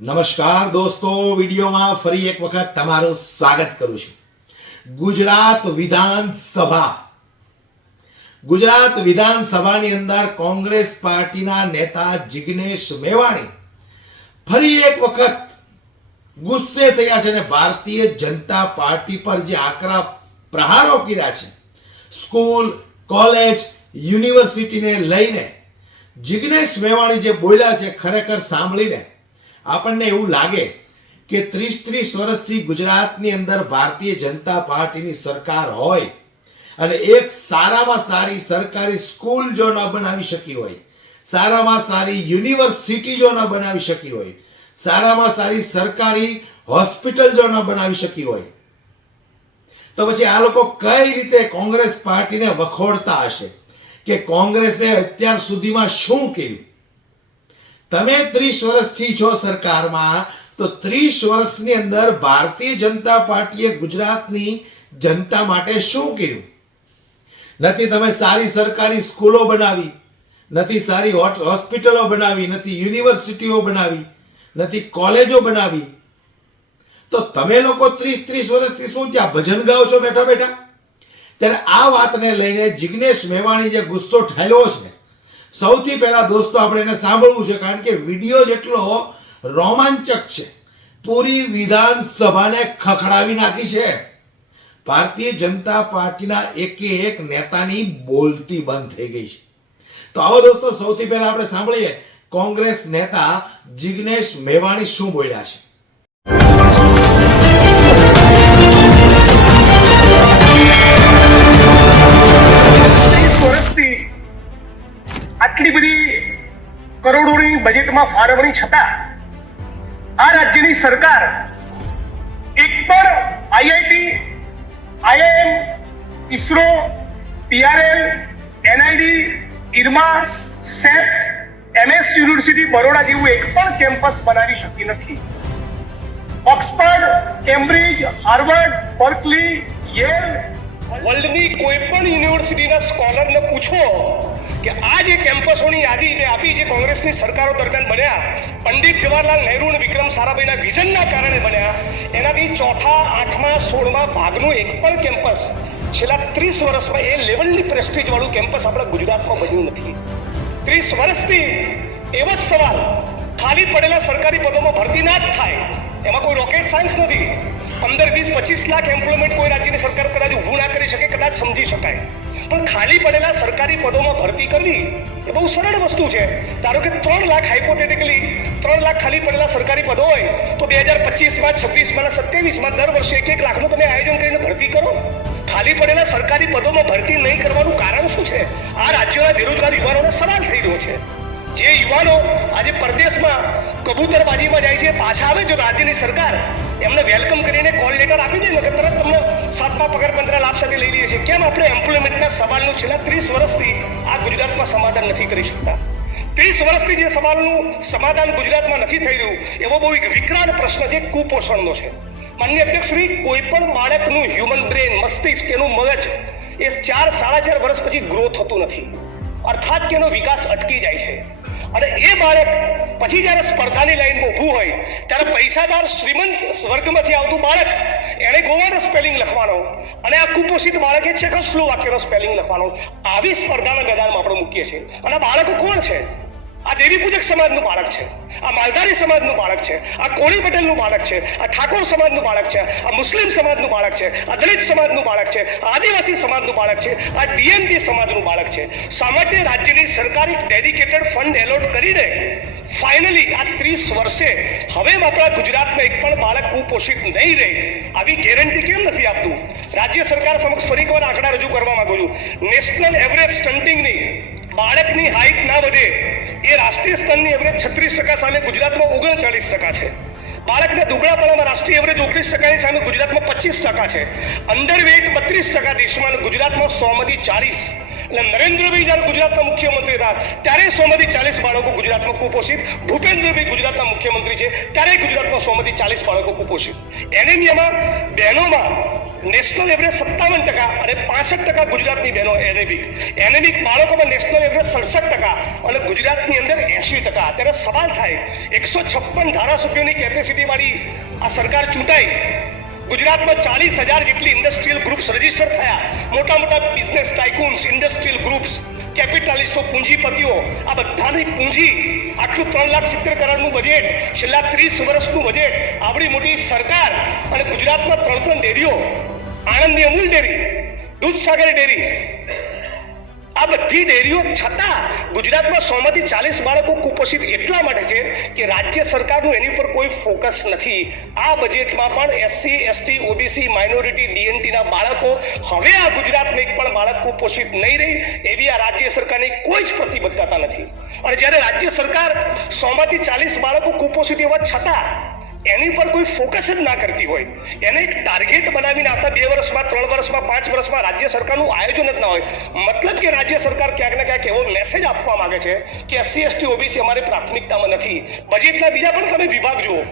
નમસ્કાર દોસ્તો, વિડીયોમાં ફરી એક વખત તમારું સ્વાગત કરું છું. ગુજરાત વિધાનસભા. ગુજરાત વિધાનસભાની અંદર કોંગ્રેસ પાર્ટીના નેતા જિગ્નેશ મેવાણી ફરી એક વખત ગુસ્સે થયા છે અને ભારતીય જનતા પાર્ટી પર જે આકરા પ્રહારો કર્યા છે, સ્કૂલ, કોલેજ, યુનિવર્સિટીને લઈને જિગ્નેશ મેવાણી જે બોલ્યા છે, ખરેખર સાંભળીને આપણને એવું લાગે કે ત્રીસ ત્રીસ વર્ષથી ગુજરાતની અંદર ભારતીય જનતા પાર્ટીની સરકાર હોય અને એક સારામાં સારી સરકારી સ્કૂલ જો ન બનાવી શકી હોય, સારામાં સારી યુનિવર્સિટી જો ન બનાવી શકી હોય, સારામાં સારી સરકારી હોસ્પિટલ જો ન બનાવી શકી હોય, તો પછી આ લોકો કઈ રીતે કોંગ્રેસ પાર્ટીને વખોડતા હશે? કે કોંગ્રેસે અત્યાર સુધીમાં શું કર્યું? તમે ત્રીસ વર્ષથી છો સરકારમાં, તો ત્રીસ વર્ષની અંદર ભારતીય જનતા પાર્ટીએ ગુજરાતની જનતા માટે શું કર્યું? નથી તમે સારી સરકારી સ્કૂલો બનાવી, નથી સારી હોસ્પિટલો બનાવી, નથી યુનિવર્સિટીઓ બનાવી, નથી કોલેજો બનાવી. તો તમે લોકો ત્રીસ ત્રીસ વર્ષથી શું ત્યાં ભજન ગાઓ છો બેઠા બેઠા? ત્યારે આ વાતને લઈને જિગ્નેશ મેવાણી જે ગુસ્સો ઠાલ્યો છે સૌથી પહેલા દોસ્તો, આપણે એને સાંભળવું છે, કારણ કે વીડિયો જેટલો રોમાંચક છે. પૂરી વિધાનસભાને ખખડાવી નાખી છે. ભારતીય જનતા પાર્ટીના એકે એક નેતાની બોલતી બંધ થઈ ગઈ છે. તો આવો દોસ્તો, સૌથી પહેલા આપણે સાંભળીએ. કોંગ્રેસ નેતા જિગ્નેશ મેવાણી શું બોલ્યા છે? કરોડોની બજેટમાં ફાળવણી છતાં આ રાજ્યની સરકાર એક પણ IIT, IIM, ISRO, PRL, NID IRMA CEPT, MS university Baroda જેવું એક પણ કેમ્પસ બનાવી શકી નથી. Oxford, Cambridge, Harvard, Berkeley, Yale વર્લ્ડની કોઈ પણ યુનિવર્સિટીના સ્કોલરને પૂછો કે આ જે કેમ્પસોની યાદી મેં આપી જે કોંગ્રેસની સરકારો દરમિયાન બન્યા, પંડિત જવાહરલાલ નહેરુ અને વિક્રમ સારાભાઈના વિઝનના કારણે બન્યા, એનાથી ચોથા, આઠમા, સોળમા ભાગનું એક પણ કેમ્પસ છેલ્લા ત્રીસ વર્ષમાં એ લેવલની પ્રેસ્ટીજવાળું કેમ્પસ આપણા ગુજરાતમાં બન્યું નથી. ત્રીસ વર્ષથી એવો જ સવાલ ખાલી પડેલા સરકારી પદોમાં ભરતી ના જ થાય, એમાં કોઈ રોકેટ સાયન્સ નથી. પંદર, વીસ, પચીસ લાખ એમ્પ્લોયમેન્ટ કોઈ રાજ્યની સરકાર કદાચ ઊભું ના કરી શકે, કદાચ સમજી શકાય. પણ ખાલી પડેલા સરકારી પદોમાં ભરતી કરવી એ બહુ સરળ વસ્તુ છે. ધારો કે ત્રણ લાખ હાઇપોથેટિકલી ત્રણ લાખ ખાલી પડેલા સરકારી પદો હોય, તો બે હજાર પચીસમાં, છવ્વીસમાં સત્યાવીસમાં દર વર્ષે એક એક લાખનું તમે આયોજન કરીને ભરતી કરો. ખાલી પડેલા સરકારી પદોમાં ભરતી નહીં કરવાનું કારણ શું છે? આ રાજ્યોના બેરોજગાર યુવાનોને સવાલ થઈ રહ્યો છે. જે યુવાનો આજે પરદેશમાં કબૂતરબાજીમાં જાય છે, પાછા આવે જો રાજ્યની સરકાર, એમને વેલકમ કરીને કોલ લેટર આપી દે ને તરત તમને સાતમા પગાર પંચના લાભ સાથે લઈ લઈએ છીએ. કેમ? આપણે એમ્પ્લોયમેન્ટના સવાલનું છેલ્લા ત્રીસ વર્ષથી આ ગુજરાતમાં સમાધાન નથી કરી શકતા. ત્રીસ વર્ષથી જે સવાલનું સમાધાન ગુજરાતમાં નથી થઈ રહ્યું, એવો બહુ એક વિકરાળ પ્રશ્ન છે, કુપોષણનો છે. માન્ય અધ્યક્ષશ્રી કોઈ પણ બાળકનું હ્યુમન બ્રેન મસ્તિષ્ક, એનું મગજ એ ચાર, સાડા ચાર વર્ષ પછી ગ્રો થતું નથી. અર્થાત કે એનો વિકાસ અટકી જાય છે. અને એ બાળક પછી જ્યારે સ્પર્ધાની લાઈનમાં ઊભું હોય, ત્યારે પૈસાદાર શ્રીમંત વર્ગમાંથી આવતું બાળક એણે ગોવાનો સ્પેલિંગ લખવાનો. અને આ કુપોષિત બાળકે વાક્યનો સ્પેલિંગ લખવાનો. આવી સ્પર્ધાના મેદાનમાં આપણે મૂકીએ છીએ. અને બાળકો કોણ છે? આ દેવી પૂજક સમાજનું બાળક છે, આ માલધારી સમાજનું બાળક છે, આ કોળી પટેલનું બાળક છે, આ ઠાકોર સમાજનું બાળક છે, આ મુસ્લિમ સમાજનું બાળક છે, આ દલિત સમાજનું બાળક છે, આ આદિવાસી સમાજનું બાળક છે, આ ડીએમડી સમાજનું બાળક છે. માટે રાજ્યની સરકારી ડેડિકેટેડ ફંડ એલોટ કરીને ફાઇનલી આ ત્રીસ વર્ષે હવે આપણા ગુજરાતમાં એક પણ બાળક કુપોષિત નહીં રહે, આવી ગેરંટી કેમ નથી આપતું? રાજ્ય સરકાર સમક્ષ ફરી એકવાર આંકડા રજૂ કરવા માંગુ છું. નેશનલ એવરેજ સ્ટન્ટિંગની બાળકની હાઇટ ના વધે એ રાષ્ટ્રીય સ્તરની એવરેજ છત્રીસ ટકા સામે ગુજરાતમાં ઓગણચાળીસ ટકા છે. બાળકના દુબળાપણામાં રાષ્ટ્રીય એવરેજ ઓગણીસ ટકાની સામે ગુજરાતમાં પચીસ ટકા છે. અંડરવેટ બત્રીસ ટકા દેશમાં ગુજરાતમાં સોમાંથી ચાલીસ. એટલે નરેન્દ્રભાઈ જ્યારે ગુજરાતના મુખ્યમંત્રી હતા, ત્યારે સોમાંથી ચાલીસ બાળકો ગુજરાતમાં કુપોષિત. ભૂપેન્દ્રભાઈ ગુજરાતના મુખ્યમંત્રી છે, ત્યારે ગુજરાતમાં સોમાંથી ચાલીસ બાળકો કુપોષિત. એનેમિયામાં બહેનોમાં નેશનલ એવરેજ સત્તાવન ટકા અને પાસઠ ટકા ગુજરાતની બહેનો એનેમિક એનેમિક બાળકોમાં નેશનલ એવરેજ સડસઠ ટકા અને ગુજરાતની અંદર એંશી ટકા. ત્યારે સવાલ થાય, એકસો છપ્પન ધારાસભ્યોની કેપેસિટીવાળી આ સરકાર ચૂંટાઈ. ગુજરાતમાં ચાલીસ હજાર જેટલી ઇન્ડસ્ટ્રીયલ ગ્રુપ્સ રજિસ્ટર થયા. મોટા મોટા બિઝનેસ ટાઇકુન્સ ઇન્ડસ્ટ્રીયલ ગ્રુપ્સ કેપિટાલિસ્ટો પૂંજીપતિઓ, આ બધાની પૂંજી આટલું ત્રણ લાખ સિત્તેર કરોડનું બજેટ છેલ્લા ત્રીસ વર્ષનું બજેટ આવડી મોટી સરકાર અને ગુજરાતમાં ત્રણ ત્રણ ડેરીઓ, આણંદની અમૂલ ડેરી, દૂધસાગર ડેરી આ બધી ડેરીઓ છતાં ગુજરાતમાં સોમાંથી ચાલીસ બાળકો કુપોષિત એટલા માટે છે કે રાજ્ય સરકારનું એની ઉપર કોઈ ફોકસ નથી. આ બજેટમાં પણ એસસી, એસટી, ઓબીસી, માઇનોરિટી, ડીએનટીના બાળકો હવે આ ગુજરાતમાં એક પણ બાળક કુપોષિત નહીં રહી એવી આ રાજ્ય સરકારની કોઈ જ પ્રતિબદ્ધતા નથી. અને જ્યારે રાજ્ય સરકાર સોમાંથી ચાલીસ બાળકો કુપોષિત હોવા છતાં એની પર કોઈ ફોકસ જ ના કરતી હોય. એને એક ટાર્ગેટ બનાવીને આવતા બે વર્ષમાં, ત્રણ વર્ષમાં, પાંચ વર્ષમાં રાજ્ય સરકારનું આયોજન જ ના હોય. મતલબ કે રાજ્ય સરકાર ક્યાંક ને ક્યાંક એવો મેસેજ આપવા માંગે છે કે એસસી એસટી ઓબીસી અમારી પ્રાથમિકતામાં નથી. બજેટના બીજા પણ તમે વિભાગ જુઓ.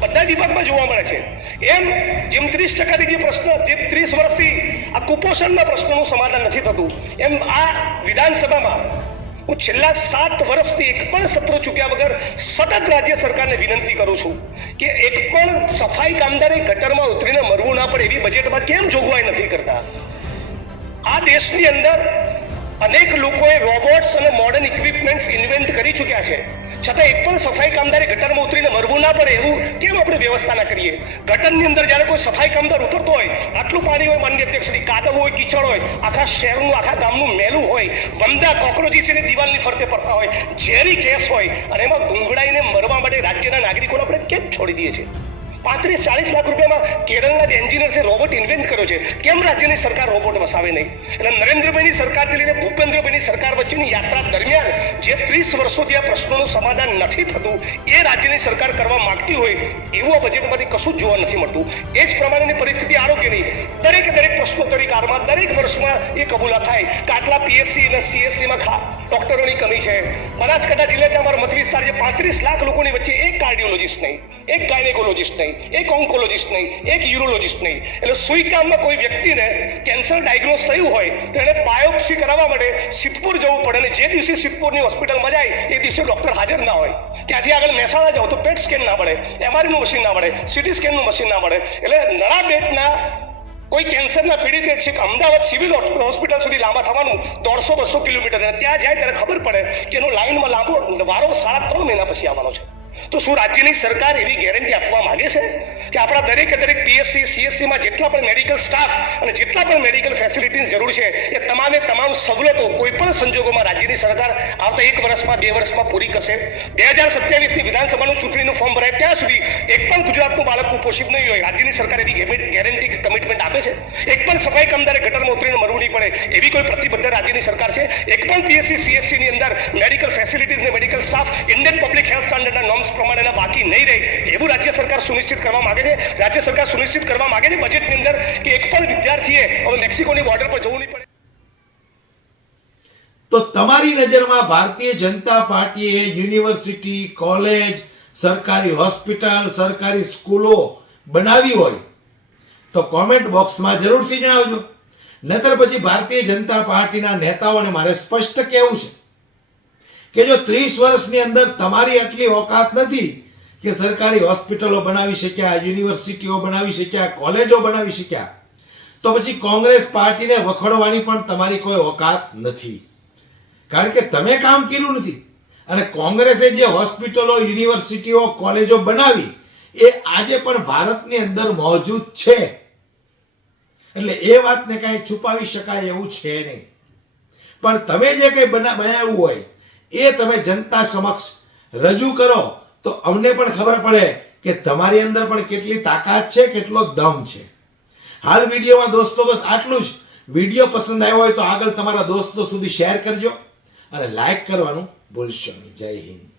બધા વિભાગમાં જોવા મળે છે. એમ જેમ ત્રીસ ટકાથી જે પ્રશ્ન, જે ત્રીસ વર્ષથી આ કુપોષણના પ્રશ્નનું સમાધાન નથી થતું, એમ આ વિધાનસભામાં હું છેલ્લા સાત વર્ષથી એક પણ સત્ર ચૂક્યા વગર સતત રાજ્ય સરકારને વિનંતી કરું છું કે એક પણ સફાઈ કામદારે ગટરમાં ઉતરીને મરવું ના પડે એવી બજેટમાં કેમ જોગવાઈ નથી કરતા? આ દેશની અંદર અનેક લોકોએ રોબોટ્સ અને મોડર્ન ઇક્વિપમેન્ટ્સ ઇન્વેન્ટ કરી ચૂક્યા છે. છતાં એક પણ સફાઈ કામદારે ગટરમાં ઉતરીને મરવું ના પડે એવું કેમ આપણે વ્યવસ્થા ના કરીએ? ગટરની અંદર જ્યારે કોઈ સફાઈ કામદાર ઉતરતો હોય, આટલું પાણી હોય માન્ય અધ્યક્ષશ્રી કાદવ હોય, કીચડ હોય, આખા શહેરનું, આખા ગામનું મેલું હોય, વંદા કોક્રોચીસ એને દિવાલની ફરતે પડતા હોય, ઝેરી ગેસ હોય, અને એમાં ગુંગળાઈને મરવા માટે રાજ્યના નાગરિકોને આપણે કેમ છોડી દઈએ છીએ? પાંત્રીસ, ચાલીસ લાખ રૂપિયામાં કેરળના એન્જિનિયર્સે રોબોટ ઇન્વેન્ટ કર્યો છે. કેમ રાજ્યની સરકાર રોબોટ વસાવે નહીં? એટલે નરેન્દ્રભાઈની સરકારથી લઈને ભૂપેન્દ્રભાઈની સરકાર વચ્ચેની યાત્રા દરમિયાન જે ત્રીસ વર્ષોથી આ પ્રશ્નોનું સમાધાન નથી થતું, એ રાજ્યની સરકાર કરવા માંગતી હોય, એવું બજેટમાંથી કશું જ જોવા નથી મળતું. એ જ પ્રમાણેની પરિસ્થિતિ આરોગ્યની. દરેક દરેક પ્રશ્નોત્તરી કાળમાં દરેક વર્ષમાં એ કબૂલા થાય કે આટલા પીએસસી અને સીએસસીમાં ખા ડોક્ટરોની કમી છે. બનાસકાંઠા જિલ્લામાં અમારા મત વિસ્તાર છે. પાંત્રીસ લાખ લોકોની વચ્ચે એક કાર્ડિયોલોજિસ્ટ નહીં, એક ગાયનેકોલોજિસ્ટ નહીં, એક ઓન્કોલોજિસ્ટ નહીં, એક યુરોલોજિસ્ટ નહીં. એટલે સુઈ કામમાં કોઈ વ્યક્તિને કેન્સર ડાયગ્નોઝ થયું હોય, તો એને બાયોપ્સી કરાવવા માટે સિદ્ધપુર જવું પડે અને જે દિવસે સિદ્ધપુરની હોસ્પિટલમાં જાય, એ દિવસે ડૉક્ટર હાજર ના હોય. ત્યાંથી આગળ મહેસાણા જાઓ તો પેટ સ્કેન ના મળે એમઆરઆઈનું મશીન ના મળે સીટી સ્કેનનું મશીન ના મળે એટલે નળાબેટના કોઈ કેન્સરના પીડિત છે કે અમદાવાદ સિવિલ હોસ્પિટલ સુધી લાંબા થવાનું દોઢસો બસો કિલોમીટર, અને ત્યાં જાય ત્યારે ખબર પડે કે એનો લાઈનમાં લાંબો, વારો સાડા ત્રણ મહિના પછી આવવાનો છે. તો શું રાજ્યની સરકાર એવી ગેરંટી આપવા માંગે છે? કે આપણા દરેકે દરેક પીએસસી સીએસસીમાં જેટલા પણ મેડિકલ સ્ટાફ અને જેટલા પણ મેડિકલ ફેસિલિટીની જરૂર છે, એ તમામે તમામ સવલતો કોઈ પણ સંજોગોમાં રાજ્યની સરકાર આવતા એક વર્ષમાં, બે વર્ષમાં પૂરી કરશે. બે હજાર સત્યાવીસની વિધાનસભાનું ચૂંટણીનું ફોર્મ ભરાય ત્યાં સુધી એક પણ ગુજરાતનું બાળક કુપોષિત નહીં હોય. રાજ્યની સરકાર એવી ગેરંટી કમિટમેન્ટ આપે છે. એક પણ સફાઈ કામદારે ગટરમાં ઉતરીને મરવું નહીં પડે. એવી કોઈ પ્રતિબદ્ધ રાજ્યની સરકાર છે? એક પણ પીએસસી સીએસસીની અંદર મેડિકલ ફેસિલિટીઝ ને medical staff Indian public health સ્ટાન્ડર્ડના norms પ્રમાણેના બાકી નહીં રહે, એવું રાજ્ય સરકાર સુનિશ્ચિત કરવા માંગે છે. રાજ્ય સરકાર સુનિશ્ચિત કરવા માંગે છે બજેટની અંદર કે એક પણ વિદ્યાર્થીએ હવે મેક્સિકોની બોર્ડર પર જવું નહીં પડે. તો તમારી નજરમાં ભારતીય જનતા પાર્ટીએ યુનિવર્સિટી, કોલેજ, સરકારી હોસ્પિટલ, સરકારી સ્કૂલો બનાવી હોય તો કોમેન્ટ બોક્સમાં જરૂરથી જણાવજો. નતર પછી ભારતીય જનતા પાર્ટીના નેતાઓને મારે સ્પષ્ટ કહેવું છે. કે જો ત્રીસ વર્ષની અંદર તમારી આટલી ઓકાત નથી કે સરકારી હોસ્પિટલો બનાવી શક્યા, યુનિવર્સિટીઓ બનાવી શક્યા, કોલેજો બનાવી શક્યા, તો પછી કોંગ્રેસ પાર્ટીને વખોડવાની પણ તમારી કોઈ ઓકાત નથી. કારણ કે તમે કામ કર્યું નથી. અને કોંગ્રેસે જે હોસ્પિટલો, યુનિવર્સિટીઓ, કોલેજો બનાવી, એ આજે પણ ભારતની અંદર મોજૂદ છે. એટલે એ વાતને કાંઈ છુપાવી શકાય એવું છે નહીં. પણ તમે જે કંઈ બના બનાવ્યું હોય એ તમે જનતા સમક્ષ રજૂ કરો, તો અમને પણ ખબર પડે કે તમારી અંદર પણ કેટલી તાકાત છે, કેટલો દમ છે. હાલ વિડીયોમાં દોસ્તો બસ આટલું જ. વીડિયો પસંદ આવ્યો હોય તો આગળ તમારા દોસ્તો સુધી શેર કરજો અને લાઈક કરવાનું ભૂલશો નહીં. જય હિન્દ.